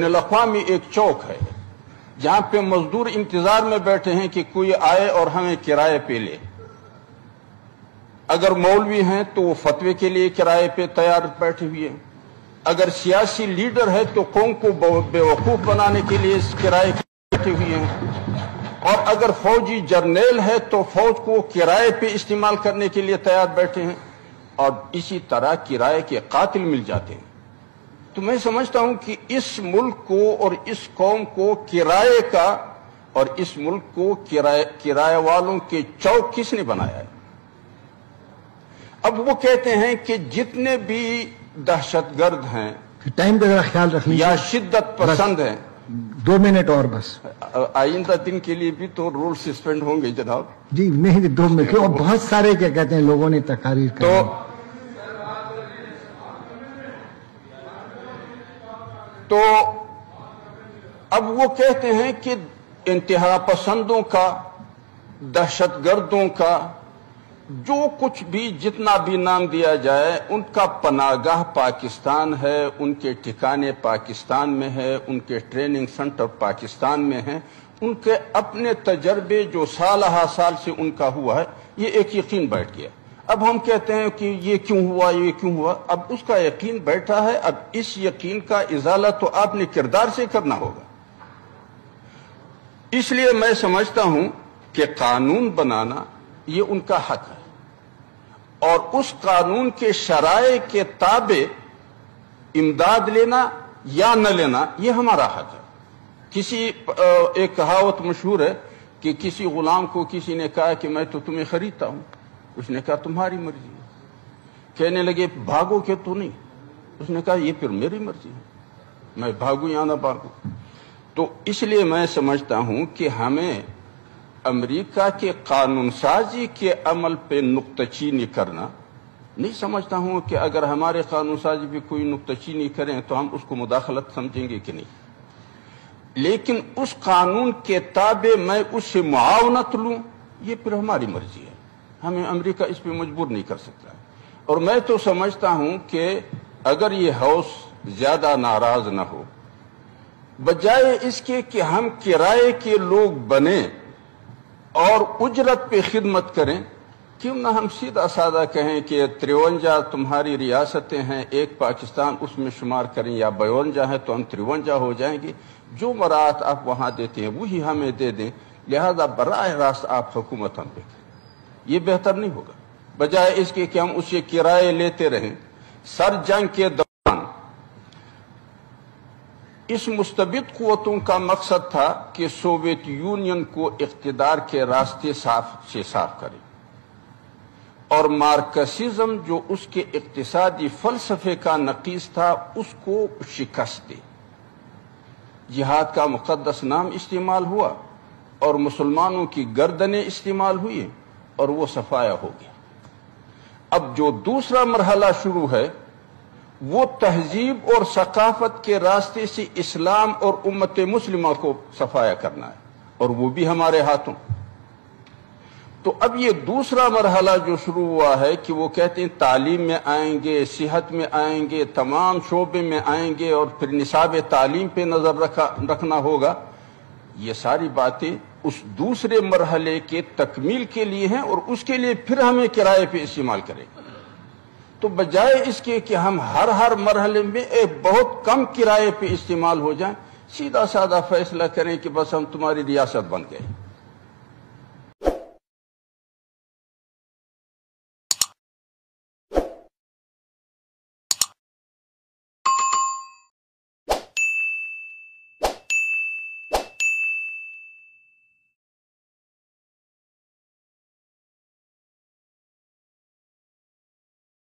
Ban अल-अक़वामी एक चौक है जहां पे मजदूर इंतजार में बैठे हैं कि कोई आए और हमें किराए पे ले। अगर मौलवी हैं तो वो फतवे के लिए किराए पे तैयार बैठे हुए हैं, अगर सियासी लीडर है तो कौम को बेवकूफ बनाने के लिए किराए पे बैठे हुए हैं, और अगर फौजी जर्नेल है तो फौज को किराए पे इस्तेमाल करने के लिए तैयार बैठे हैं, और इसी तरह किराए के कातिल मिल जाते हैं। तो मैं समझता हूं कि इस मुल्क को और इस कौम को किराए का और इस मुल्क को किराए वालों के चौक किसने बनाया है? अब वो कहते हैं कि जितने भी दहशतगर्द हैं, टाइम का जरा ख्याल रख लीजिए, या शिद्दत पसंद हैं, 2 मिनट और बस। आइंदा दिन के लिए भी तो रूल सस्पेंड होंगे जनाब। जी नहीं, 2 मिनट क्यों, बहुत सारे क्या कहते हैं लोगों ने तकारीर तो अब वो कहते हैं कि इंतहा पसंदों का, दहशतगर्दों का, जो कुछ भी जितना भी नाम दिया जाए, उनका पनागाह पाकिस्तान है, उनके ठिकाने पाकिस्तान में है, उनके ट्रेनिंग सेंटर पाकिस्तान में है, उनके अपने तजर्बे जो साल से उनका हुआ है, ये एक यकीन बैठ गया। अब हम कहते हैं कि ये क्यों हुआ, ये क्यों हुआ, अब उसका यकीन बैठा है। अब इस यकीन का इजाला तो आपने किरदार से करना होगा। इसलिए मैं समझता हूं कि कानून बनाना ये उनका हक है, और उस कानून के शराए के ताबे इमदाद लेना या न लेना ये हमारा हक है। एक कहावत मशहूर है कि किसी गुलाम को किसी ने कहा कि मैं तो तुम्हें खरीदता हूं, उसने कहा तुम्हारी मर्जी है। कहने लगे भागो के तो नहीं, उसने कहा ये फिर मेरी मर्जी है, मैं भागू या ना भागू। तो इसलिए मैं समझता हूं कि हमें अमेरिका के कानून साजी के अमल पे नुक्ताचीनी करना, नहीं समझता हूं कि अगर हमारे कानून साजी पे कोई नुक्ताचीनी करें तो हम उसको मुदाखलत समझेंगे कि नहीं, लेकिन उस कानून के ताबे मैं उससे मुआवनत लूं, ये फिर हमारी मर्जी है, हमें अमेरिका इस पे मजबूर नहीं कर सकता। और मैं तो समझता हूं कि अगर ये हाउस ज्यादा नाराज ना हो, बजाय इसके कि हम किराए के लोग बने और उजरत पे खिदमत करें, क्यों ना हम सीधा साधा कहें कि 53 तुम्हारी रियासतें हैं, एक पाकिस्तान उसमें शुमार करें, या 52 है तो हम 53 हो जाएंगे, जो मराहत आप वहां देते हैं वही हमें दे दें, लिहाजा बराह रास्त आप हुकूमत हम पे करें। ये बेहतर नहीं होगा, बजाय इसके कि हम उससे किराए लेते रहें। सर जंग के दौरान इस मुस्तबिद कुव्वतों का मकसद था कि सोवियत यूनियन को इख्तिदार के रास्ते साफ करे, और मार्क्सिज्म जो उसके इक्तिसादी फलसफे का नकीस था उसको शिकस्त दे। जिहाद का मुकद्दस नाम इस्तेमाल हुआ और मुसलमानों की गर्दनें इस्तेमाल हुई और वो सफाया हो गया। अब जो दूसरा मरहला शुरू है वो तहजीब और सकाफत के रास्ते से इस्लाम और उम्मत मुस्लिमा को सफाया करना है, और वो भी हमारे हाथों। तो अब ये दूसरा मरहला जो शुरू हुआ है कि वो कहते हैं तालीम में आएंगे, सेहत में आएंगे, तमाम शोबे में आएंगे, और फिर निसाब तालीम पे नजर रखना होगा। ये सारी बातें उस दूसरे मरहले के तकमील के लिए हैं, और उसके लिए फिर हमें किराए पे इस्तेमाल करें। तो बजाय इसके कि हम हर मरहले में एक बहुत कम किराए पे इस्तेमाल हो जाए, सीधा साधा फैसला करें कि बस हम तुम्हारी रियासत बन गए।